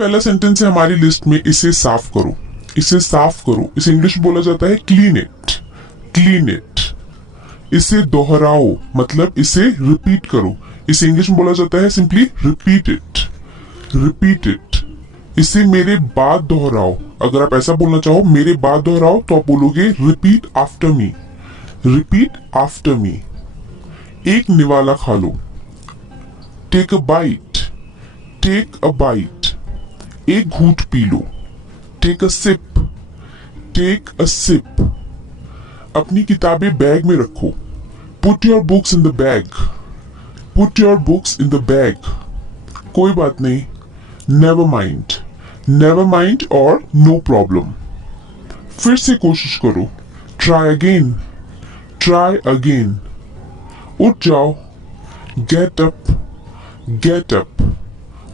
पहला सेंटेंस है हमारी लिस्ट में, इसे साफ करो। इसे साफ करो, इसे इंग्लिश में बोला जाता है क्लीन इट। Clean it. इसे दोहराओ, मतलब इसे रिपीट करो। इसे इंग्लिश में बोला जाता है simply repeat it. Repeat it. इसे मेरे बाद दोहराओ। अगर आप ऐसा बोलना चाहो मेरे बाद दोहराओ तो आप बोलोगे repeat after me. Repeat after me. एक निवाला खा लो। Take a bite. Take a bite. एक घूंट पी लो। Take a sip. Take a sip. अपनी किताबें बैग में रखो। Put your books in the bag. Put your books in the bag. कोई बात नहीं, नेवर माइंड। नेवर माइंड और नो प्रॉब्लम। फिर से कोशिश करो, ट्राई अगेन। Try again. उठ जाओ, गेट अप। Get up.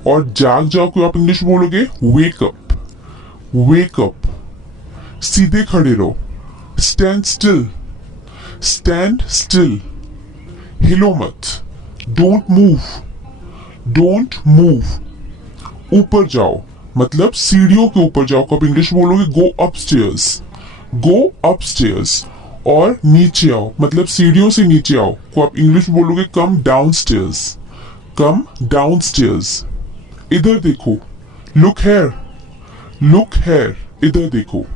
और जाग जाओ को आप इंग्लिश में बोलोगे वेक अप। Wake up. सीधे खड़े रहो। Stand still. Stand still. हिलो मत। Don't move. Don't move. ऊपर जाओ, मतलब सीढ़ियों के ऊपर जाओ को आप इंग्लिश में बोलोगे गो अपस्टेयर्स। गो अपस्टेयर्स। और नीचे आओ, मतलब सीढ़ियों से नीचे आओ को आप इंग्लिश में बोलोगे कम डाउनस्टेयर्स। कम डाउनस्टेयर्स। इधर देखो, लुक हेयर। Look here. इधर देखो,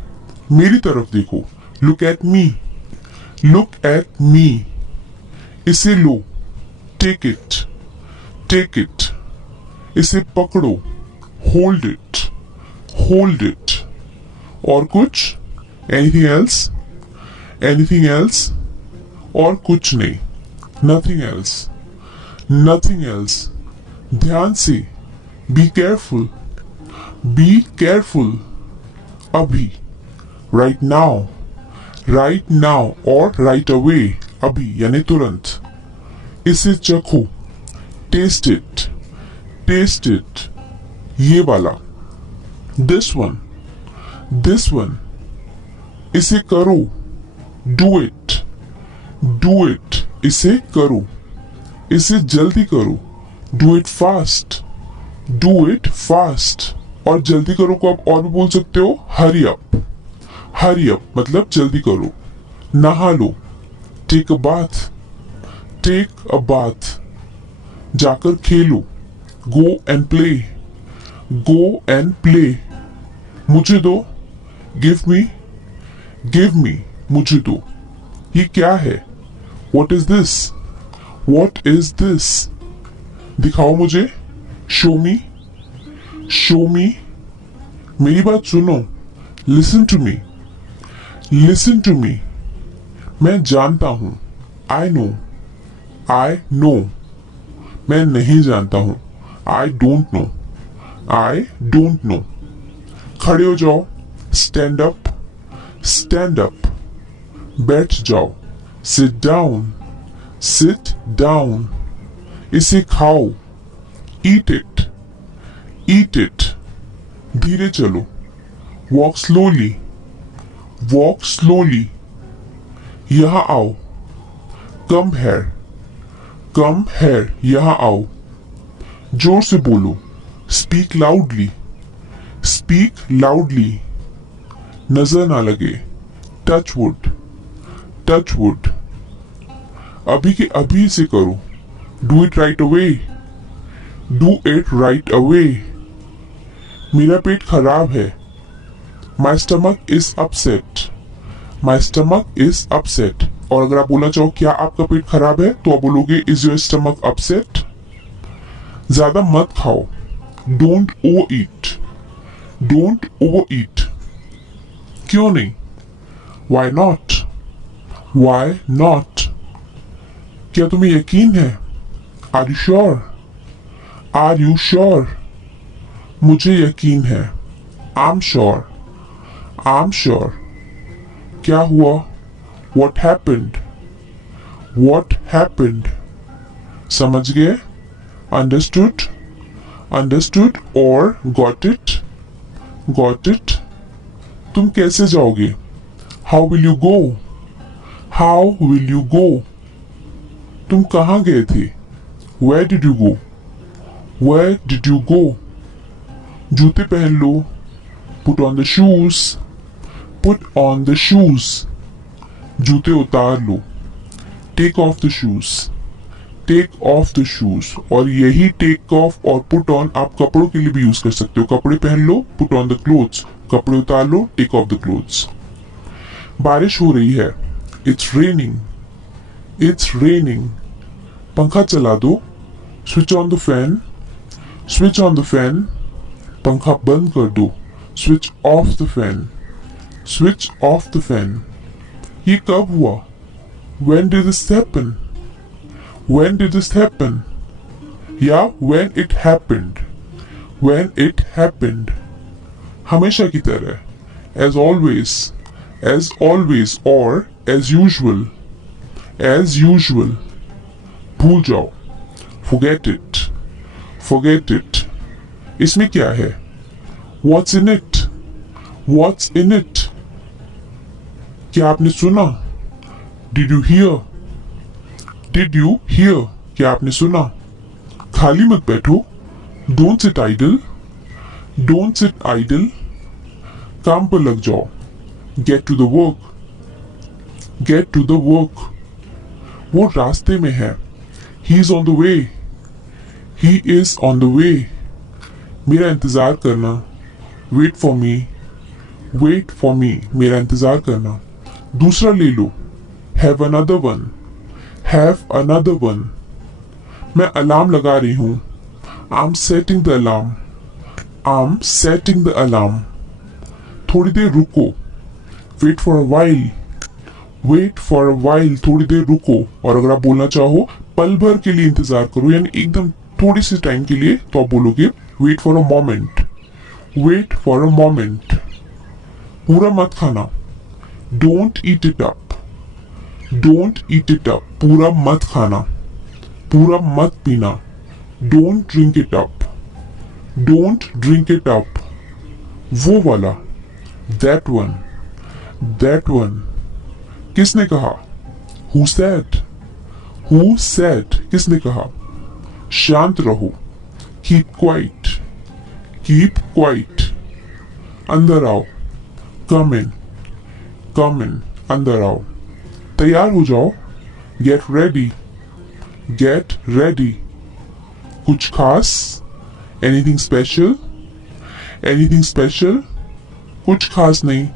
मेरी तरफ देखो, look at me. Look at me. इसे लो, टेक इट। Take it. इसे पकड़ो, होल्ड इट। Hold it. और कुछ? Anything else? Anything else? और कुछ नहीं, नथिंग एल्स। Nothing else. ध्यान से, बी केयरफुल। Be careful. अभी, राइट नाउ। राइट नाउ और राइट अवे, अभी यानी तुरंत। इसे चखो, टेस्ट इट। Taste it. ये वाला, दिस वन। This one. इसे करो, डू इट। Do it. इसे करो। इसे जल्दी करो, do it fast. Do it fast. और जल्दी करो को आप और भी बोल सकते हो हरी अप। हरी अप मतलब जल्दी करो। नहा लो, take a bath. Take a bath. जाकर खेलो, go and play. Go and play. मुझे दो, गिव मी। Give me. मुझे दो। ये क्या है? What is this? What is this? दिखाओ मुझे, शो मी। Show me. मेरी बात सुनो, listen to me. Listen to me. मैं जानता हूं, आई नो। I know. मैं नहीं जानता हूं, I don't know. I don't know. खड़े हो जाओ, स्टैंड अप। Stand up. बैठ जाओ, सिट डाउन। Sit down. इसे खाओ, ईट इट। Eat it. धीरे चलो, वॉक स्लोली। Walk slowly. यहां आओ, कम हेयर। Come here. यहां आओ। जोर से बोलो, स्पीक लाउडली। Speak loudly. नजर ना लगे, टच वुड। Touch wood. अभी के अभी से करो, do it right away. Do it right away. मेरा पेट खराब है, my stomach is upset. My stomach is upset. और अगर आप बोलना चाहो क्या आपका पेट खराब है तो आप बोलोगे इज योर स्टमक अपसेट। ज्यादा मत खाओ, don't overeat. Don't overeat. क्यों नहीं? Why not? Why not? क्या तुम्हें यकीन है? Are you sure? Are you sure? मुझे यकीन है, I am sure. I am sure. क्या हुआ? What happened? What happened? समझ गए? Understood? Understood or got it? Got it? तुम कैसे जाओगे? How will you go? How will you go? तुम कहाँ गए थे? Where did you go? Where did you go? जूते पहन लो, put on the shoes, put on the shoes, जूते उतार लो, take off the shoes, take off the shoes. और यही टेक ऑफ और पुट ऑन आप कपड़ों के लिए भी यूज कर सकते हो। कपड़े पहन लो, पुट ऑन द क्लोथ्स, कपड़े उतार लो, टेक ऑफ द क्लोथ्स। बारिश हो रही है, इट्स रेनिंग, इट्स रेनिंग, पंखा चला दो, switch on the fan, switch on the fan, पंखा बंद कर दो, switch off the fan, switch off the fan. ये कब हुआ? When did this happen? When did this happen? या when it happened, when it happened। हमेशा की तरह, as always or as usual, as usual। भूल जाओ, forget it, forget it। इसमें क्या है? What's in it? What's in it? क्या आपने सुना? Did you hear? Did you hear? क्या आपने सुना? खाली मत बैठो, don't sit idle, don't sit idle। काम पर लग जाओ, get to the work, get to the work। वो रास्ते में है, he is on the way, he is on the way। मेरा इंतजार करना, wait for me, wait for me। मेरा इंतजार करना। दूसरा ले लो, have another one, have another one। मैं अलार्म लगा रही हूं, I'm setting the alarm, I'm setting the alarm। थोड़ी देर रुको, wait for a while, wait for a while। थोड़ी देर रुको। और अगर आप बोलना चाहो पल भर के लिए इंतजार करो, यानी एकदम थोड़ी सी टाइम के लिए, तो आप बोलोगे wait for a moment, wait for a moment। पूरा मत खाना, don't eat it up, don't eat it up। पूरा मत खाना, पूरा मत पीना, don't drink it up, don't drink it up। वो वाला, that one, that one। किसने कहा? Who said? Who said? किसने कहा? शांत रहो, keep quiet, keep quiet। अंदर आओ, come in, come in। अंदर आओ। तैयार हो जाओ, get ready, get ready। कुछ खास? anything special, anything special? कुछ खास नहीं,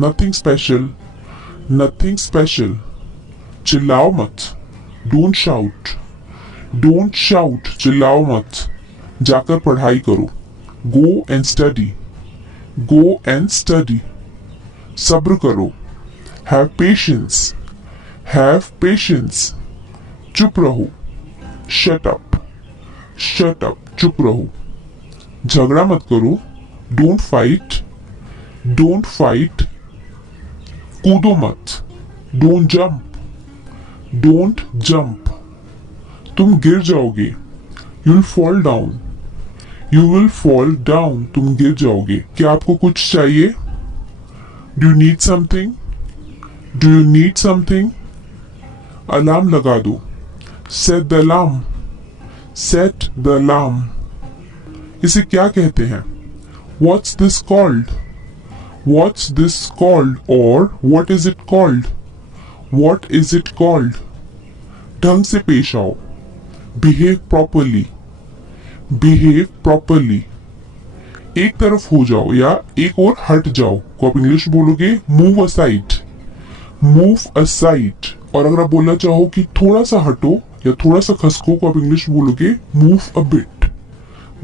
nothing special, nothing special। चिल्लाओ मत, don't shout, don't shout। चिल्लाओ मत, जाकर पढ़ाई करो, go and study, go and study। सब्र करो, have patience, have patience। चुप रहो, shut up, shut up। चुप रहो। झगड़ा मत करो, don't fight, don't fight। कूदो मत, don't jump, don't jump। तुम गिर जाओगे, you'll fall down, you will fall down। तुम गिर जाओगे। क्या आपको कुछ चाहिए? Do you need something? Do you need something? Alarm लगा दो, set the alarm, set the alarm। इसे क्या कहते हैं? What's this called? What's this called? or what is it called? What is it called? ढंग से पेश आओ, behave properly, behave properly। एक तरफ हो जाओ या एक और हट जाओ को आप इंग्लिश बोलोगे move aside, move aside। और अगर आप बोलना चाहो कि थोड़ा सा हटो या थोड़ा सा खसको को आप इंग्लिश बोलोगे move a bit,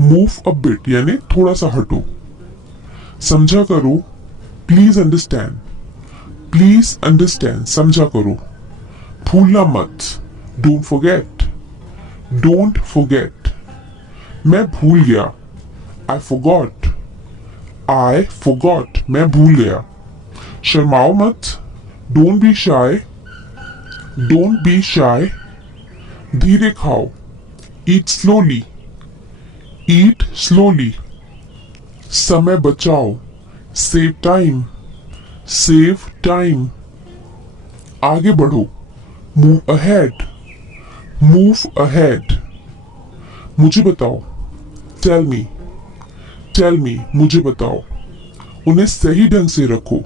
move a bit यानी थोड़ा सा हटो। समझा करो, प्लीज अंडरस्टैंड, प्लीज अंडरस्टैंड। समझा करो। भूलना मत, डोंट फॉरगेट, डोंट फॉरगेट। मैं भूल गया, आई फॉरगॉट, आई फॉरगॉट। मैं भूल गया। शर्माओ मत, don't be shy, don't be shy. धीरे खाओ, ईट स्लोली, ईट स्लोली। समय बचाओ, सेव टाइम, सेव टाइम। आगे बढ़ो, मूव अहेड, मूव अहेड। मुझे बताओ, टेल मी, टेल मी, मुझे बताओ। उन्हें सही ढंग से रखो।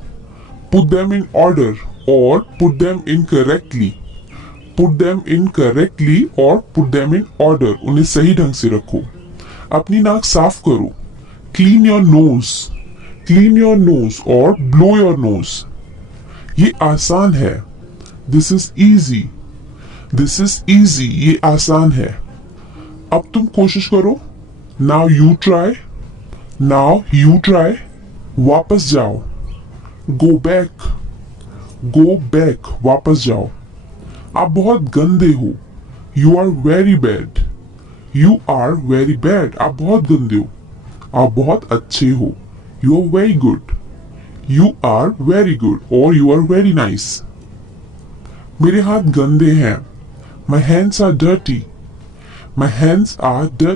पुट देम इन ऑर्डर और put them in correctly. Put them in correctly और पुट देम इन ऑर्डर। उन्हें सही ढंग से रखो। अपनी नाक साफ करो। Clean your nose. Clean your nose और ब्लो योर नोज। ये आसान है। This is easy. This is easy. ये आसान है। अब तुम कोशिश करो। Now you try. Now you try. वापस जाओ। Go back. Go back. वापस जाओ। आप बहुत गंदे हो। You are very bad. You are very bad. आप बहुत गंदे हो। आप बहुत अच्छे हो। You are very good. You are very good और यू आर वेरी नाइस। मेरे हाथ गंदे हैं। My hands are dirty. My hands are dirty.